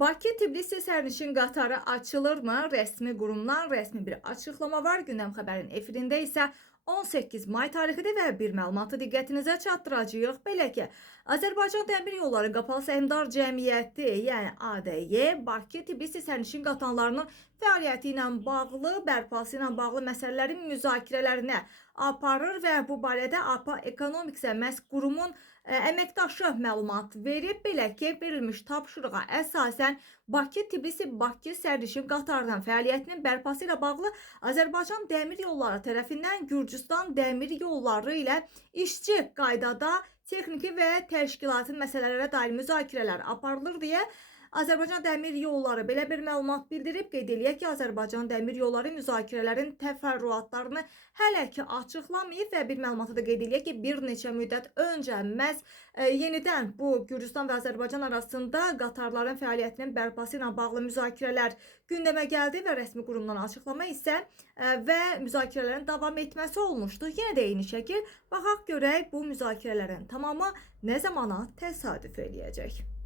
Bakı-Tbilisi sərnişin qatarı açılırmı? Rəsmi qurumdan rəsmi bir açıqlama var. Gündəm xəbərin efirində isə 18 may tarixidir və bir məlumatı diqqətinizə çatdıracağıq. Belə ki, Azərbaycan Dəmir Yolları Qapalı Səhmdar Cəmiyyəti, yəni ADY, Bakı-Tbilisi sərnişin qatarlarının fəaliyyəti ilə bağlı, bərpası ilə bağlı məsələlərin müzakirələrinə aparır və bu barədə APA Economics Məhz qurumun əməkdaşı məlumat verib. Belə ki, verilmiş tapşırığa əsasən Bakı-Tbilisi-Bakı sərnişin qatarının fəaliyyətinin bərpası ilə bağlı Azərbaycan Dəmir Yolları tərəfindən Gürcüstan Dəmir Yolları ilə işçi qaydada texniki və təşkilati məsələlərə dair müzakirələr aparılır deyə Azərbaycan Dəmir Yolları belə bir məlumat bildirib. Qeyd eləyək ki, Azərbaycan Dəmir Yolları müzakirələrin təfərrüatlarını hələ ki açıqlamayıb və bir məlumatı da qeyd eləyək ki, bir neçə müddət öncə məhz yenidən bu Gürcüstan və Azərbaycan arasında qatarların fəaliyyətinin bərpası ilə bağlı müzakirələr gündəmə gəldi və rəsmi qurumdan açıqlama isə və müzakirələrin davam etməsi olmuşdu. Yenə də eyni şəkil baxaq görək bu müzakirələrin tamamı nə zamana təsadüf eləyəcək.